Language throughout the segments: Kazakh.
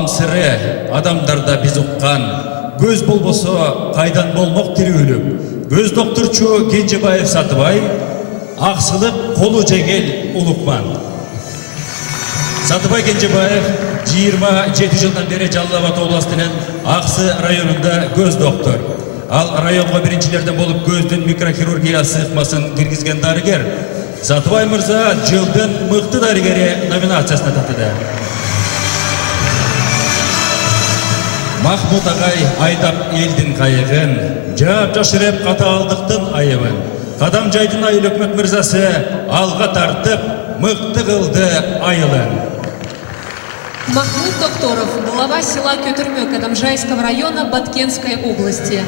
алым сыры адамдарда біз ұққан, көз болбосо қайдан болмақ тирүүлүк. Көз доктурчу Кенжебаев Сатыбай, ақсылық қолу жегел улукман. Сатыбай Кенжебаев 27 жылдан бері Жалал Абад областынын Ақсы районунда көз доктор. Ал районға биринчилерден болып көздүн микрохирургия сыйкмасын киргизген дарыгер. Сатыбай мырза жылдын мыкты дарыгери номинациясына татыды. Махмут агай айдап элдин кайыгын, жаап жашырып катаалдыктын айыбын. Кадам жайдын айыл өкмөт мырзасы алга тартып, мыкты кылды айылын. Махмут Докторов, глава села Кётурмёк Кадамжайского района Баткенской области.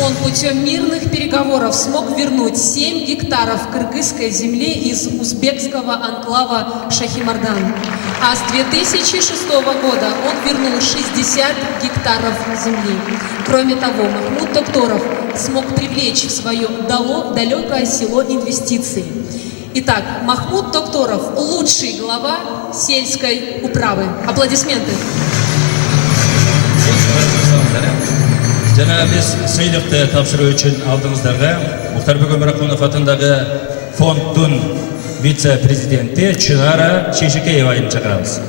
Он путем мирных переговоров смог вернуть 7 гектаров кыргызской земли из узбекского анклава Шахимардан. А с 2006 года он вернул 60 гектаров земли. Кроме того, Махмут Докторов смог привлечь в свое далекое село инвестиций. Итак, Махмут Докторов – лучший глава сельской управы. Аплодисменты. Жана биз сыйлыкты тапшыруу үчүн алдыңыздагы Мухтарбек Өмөракунов атындагы фонддун вице-президенти Чыгара Шешекеева айып чакырабыз.